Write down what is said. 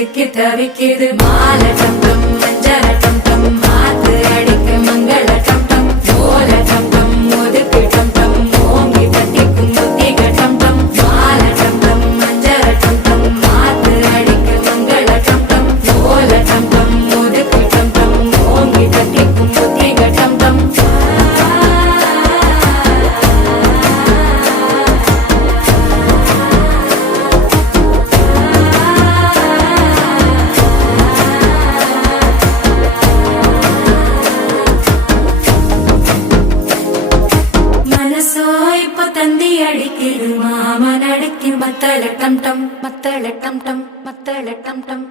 சிக்கி தவிக்குது மால டம் டம் மஞ்சள டம் டம் மாத்து அடிக்க மங்கள டம் டம் ஓல டம் டம் ஒதுக்கு டம் டம் ஓங்கி தட்டிக்கும் புத்திக டம் டம் மால டம் டம் மஞ்சள டம் டம் மாத்து அடிக்க மங்கள டம் டம் ஓல டம் டம் ஒதுக்கு டம் டம் ஓங்கி தட்டிக்கும் புத்திக டம் டம் மனசோ இப்ப தந்தி அடிக்குது மாமன் அடிக்கு மத்தள டம் டம் மத்தள டம் டம் மத்தள டம் டம்